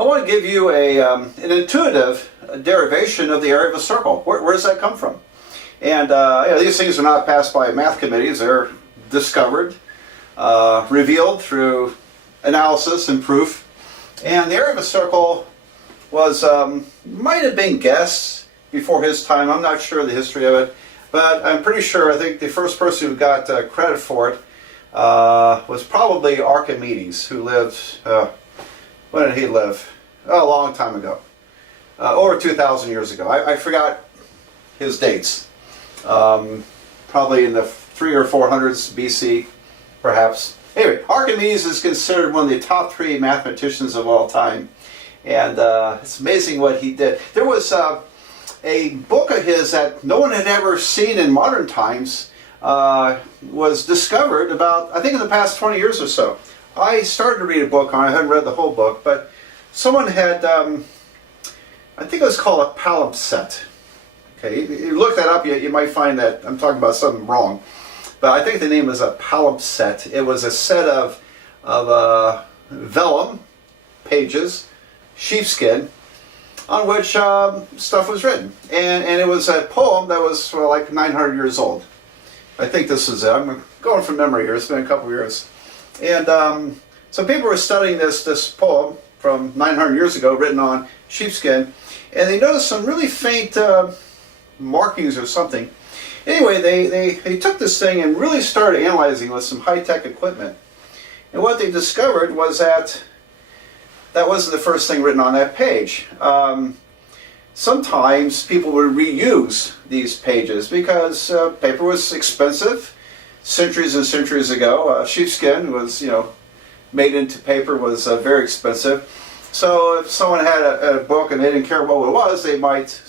I want to give you an intuitive derivation of the area of a circle. Where does that come from? And these things are not passed by math committees. They're discovered, revealed through analysis and proof. And the area of a circle was, might have been guessed before his time. I'm not sure of the history of it, but I'm pretty sure, I think the first person who got credit for it was probably Archimedes, who lived, when did he live? A long time ago. Over 2,000 years ago. I forgot his dates. Probably in the 300s or 400s BC, perhaps. Anyway, Archimedes is considered one of the top 3 mathematicians of all time. And it's amazing what he did. There was a book of his that no one had ever seen in modern times, was discovered about, I think, in the past 20 years or so. I started to read a book on it. I hadn't read the whole book, but someone had, I think it was called a palimpsest. Okay, you look that up, you might find that I'm talking about something wrong. But I think the name is a palimpsest. It was a set of vellum pages, sheepskin, on which stuff was written. And it was a poem that was like 900 years old. I think this is it. I'm going from memory here. It's been a couple of years. And so people were studying this poem from 900 years ago, written on sheepskin, and they noticed some really faint markings or something. Anyway, they took this thing and really started analyzing with some high-tech equipment. And what they discovered was that wasn't the first thing written on that page. Sometimes people would reuse these pages because paper was expensive centuries and centuries ago. Sheepskin was, made into paper was very expensive. So if someone had a book and they didn't care what it was, they might,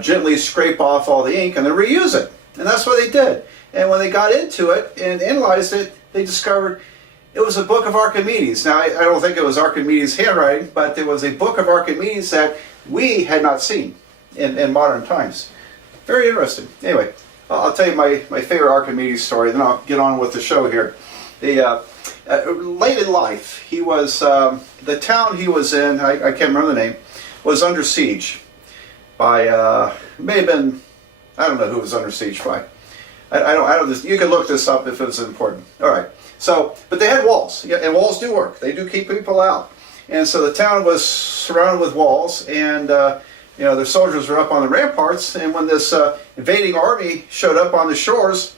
gently scrape off all the ink and then reuse it. And that's what they did. And when they got into it and analyzed it, they discovered it was a book of Archimedes. Now, I don't think it was Archimedes' handwriting, but it was a book of Archimedes that we had not seen in modern times. Very interesting. Anyway, I'll tell you my favorite Archimedes story, then I'll get on with the show here. Late in life, he was, the town he was in, I can't remember the name, was under siege by, it may have been, I don't know who was under siege by. I don't, you can look this up if it's important. All right. So, but they had walls, and walls do work. They do keep people out. And so the town was surrounded with walls, and the soldiers were up on the ramparts. And when this invading army showed up on the shores,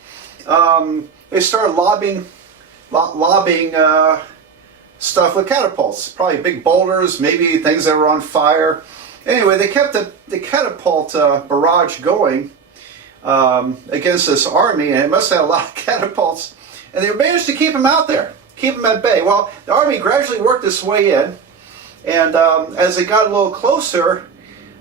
they started lobbing stuff with catapults, probably big boulders, maybe things that were on fire. Anyway, they kept the catapult barrage going against this army, and it must have had a lot of catapults. And they managed to keep them out there, keep them at bay. Well, the army gradually worked its way in, and as they got a little closer,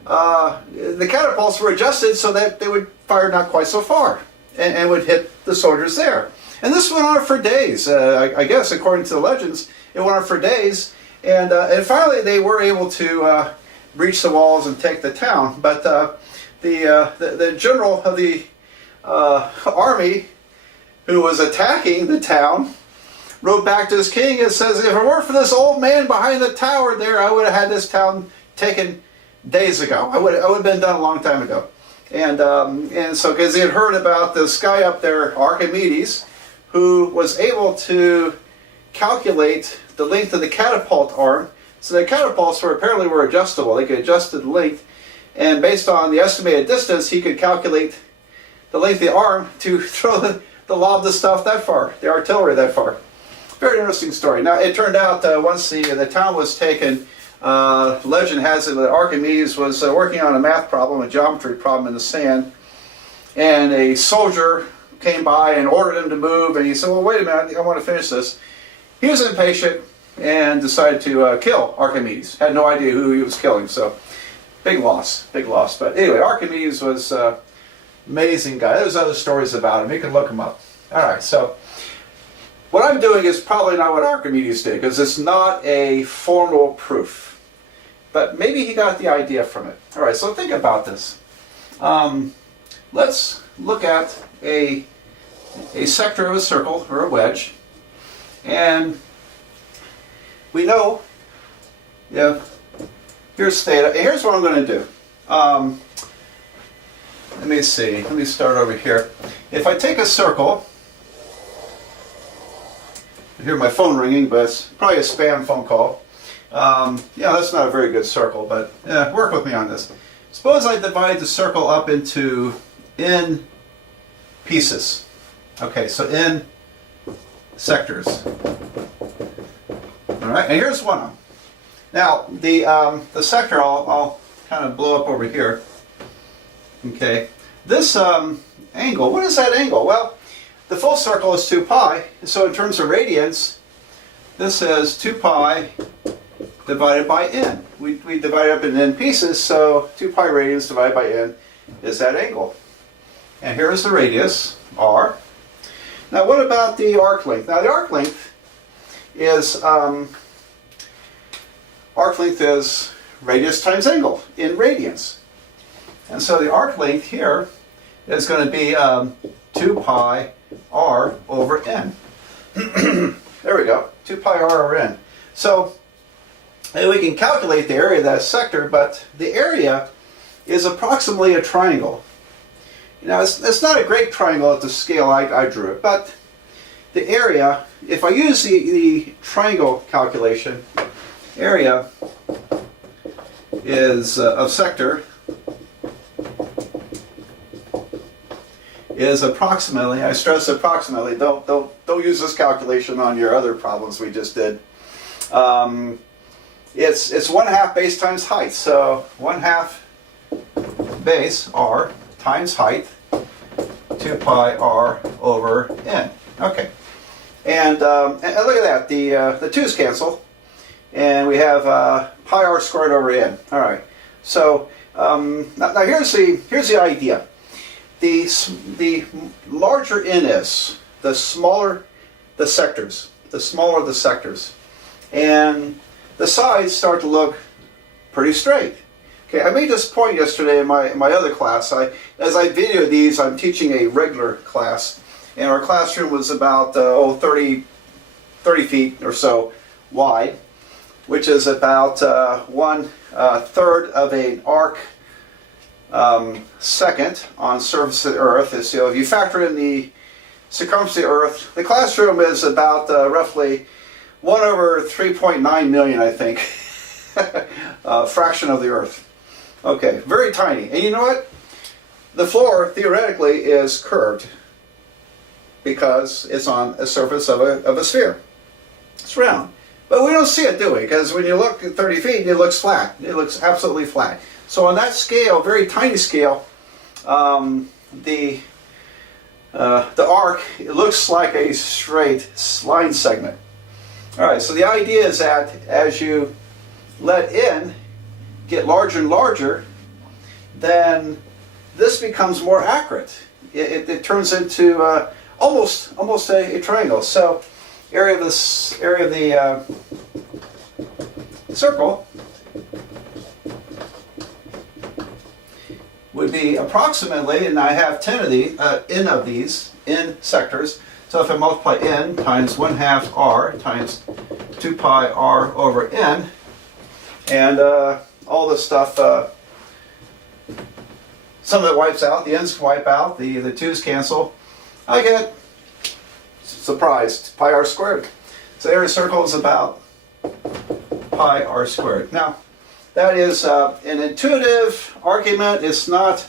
the catapults were adjusted so that they would fire not quite so far and would hit the soldiers there. And this went on for days. I guess, according to the legends, it went on for days. And finally, they were able to breach the walls and take the town. But the general of the army, who was attacking the town, wrote back to his king and says, if it weren't for this old man behind the tower there, I would have had this town taken days ago. I would have been done a long time ago. And so, because he had heard about this guy up there, Archimedes, who was able to calculate the length of the catapult arm. So the catapults apparently were adjustable. They could adjust the length. And based on the estimated distance, he could calculate the length of the arm to throw lob the stuff that far, the artillery that far. Very interesting story. Now, it turned out once the town was taken, legend has it that Archimedes was working on a math problem, a geometry problem in the sand, and a soldier came by and ordered him to move, and he said, well, wait a minute, I want to finish this. He was impatient and decided to kill Archimedes. Had no idea who he was killing, so big loss, big loss. But anyway, Archimedes was amazing guy. There's other stories about him. You can look him up. All right, so what I'm doing is probably not what Archimedes did, because it's not a formal proof. But maybe he got the idea from it. All right, so think about this. Let's look at a sector of a circle, or a wedge, and we know Yeah. Here's theta. And here's what I'm going to do. Let me see. Let me start over here. If I take a circle, I hear my phone ringing, but it's probably a spam phone call. Yeah, that's not a very good circle, but yeah, work with me on this. Suppose I divide the circle up into n pieces. Okay, so n sectors. All right, and here's one of them. Now, the sector I'll kind of blow up over here. Okay, this angle, what is that angle? Well, the full circle is 2 pi, so in terms of radians, this is 2 pi divided by n. We divide it up in n pieces, so 2 pi radians divided by n is that angle. And here's the radius, r. Now what about the arc length? Now the arc length is radius times angle in radians. And so the arc length here is going to be 2 pi r over n. There we go, 2 pi r over n. So and we can calculate the area of that sector, but the area is approximately a triangle. Now, it's not a great triangle at the scale I drew it, but the area, if I use the triangle calculation, area is of sector is approximately, I stress approximately, don't use this calculation on your other problems we just did. It's 1/2 base times height, so 1/2 base r times height, 2 pi r over n. Okay, and look at that. The 2's cancel, and we have pi r squared over n. All right. So now here's the idea. The larger n is, the smaller the sectors. The smaller the sectors, and the sides start to look pretty straight. Okay, I made this point yesterday in my other class. As I videoed these, I'm teaching a regular class, and our classroom was about 30 feet or so wide, which is about 1/3 of an arc second on surface of the Earth. So if you factor in the circumference of the Earth, the classroom is about roughly 1/3.9 million, I think, fraction of the Earth. Okay, very tiny. And you know what? The floor, theoretically, is curved because it's on a surface of a sphere. It's round. But we don't see it, do we? Because when you look at 30 feet, it looks flat. It looks absolutely flat. So on that scale, very tiny scale, the arc, it looks like a straight line segment. All right, so the idea is that as you let n get larger and larger, then this becomes more accurate. It turns into almost a triangle. So area of the circle would be approximately, and I have 10 of these, n of these, n sectors. So if I multiply n times 1/2 r times 2 pi r over n, and all this stuff, some of it wipes out, the n's wipe out, the 2's cancel, I get, surprised, pi r squared. So the area of the circle is about pi r squared. Now, that is an intuitive argument. It's not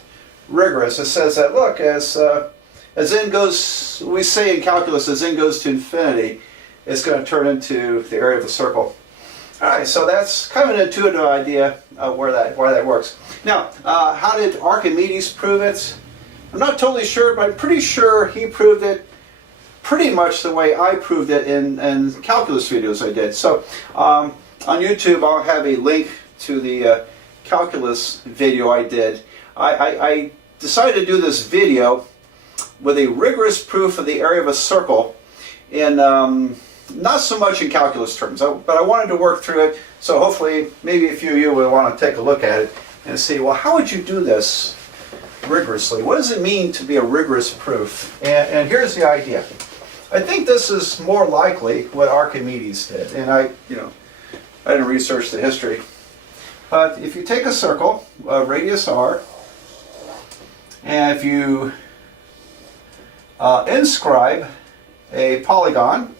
rigorous. It says that, look, as n goes, we say in calculus, as n goes to infinity, it's going to turn into the area of the circle. All right, so that's kind of an intuitive idea of why that works. Now, how did Archimedes prove it? I'm not totally sure, but I'm pretty sure he proved it pretty much the way I proved it in calculus videos I did. So on YouTube, I'll have a link to the calculus video I did. I decided to do this video with a rigorous proof of the area of a circle in not so much in calculus terms, but I wanted to work through it, so hopefully maybe a few of you will want to take a look at it and see, well, how would you do this rigorously? What does it mean to be a rigorous proof? And here's the idea. I think this is more likely what Archimedes did, and I I didn't research the history. But if you take a circle, radius r, and if you inscribe a polygon,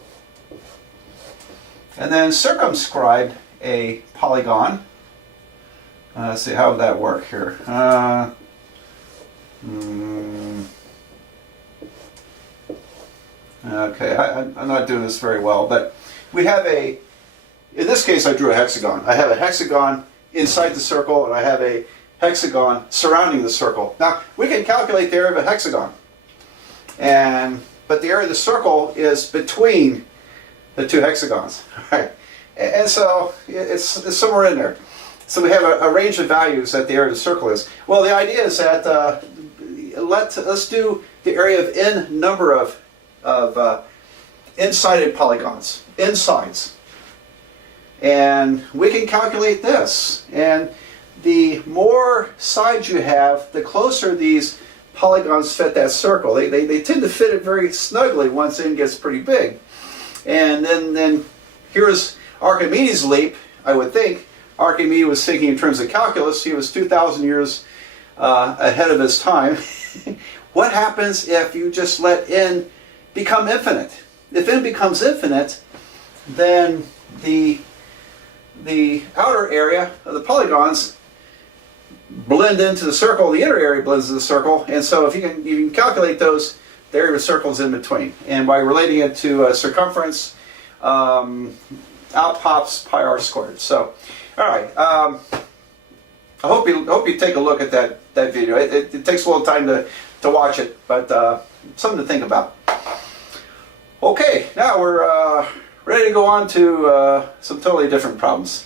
and then circumscribe a polygon, let's see, how would that work here? Okay, I'm not doing this very well, but we have in this case I drew a hexagon. I have a hexagon inside the circle, and I have a hexagon surrounding the circle. Now, we can calculate the area of a hexagon, but the area of the circle is between the two hexagons, right? And so it's somewhere in there. So we have a range of values that the area of the circle is. Well, the idea is that let's do the area of n number of n-sided polygons, n sides. And we can calculate this. And the more sides you have, the closer these polygons fit that circle. They tend to fit it very snugly once n gets pretty big. And then here's Archimedes' leap, I would think. Archimedes was thinking in terms of calculus. He was 2,000 years ahead of his time. What happens if you just let n become infinite? If n becomes infinite, then the outer area of the polygons blend into the circle, the inner area blends into the circle, and so if you can calculate those, the area of the circle is in between. And by relating it to circumference, out pops pi r squared. So, all right. I hope you take a look at that video. It takes a little time to watch it, but something to think about. Okay, now we're ready to go on to some totally different problems.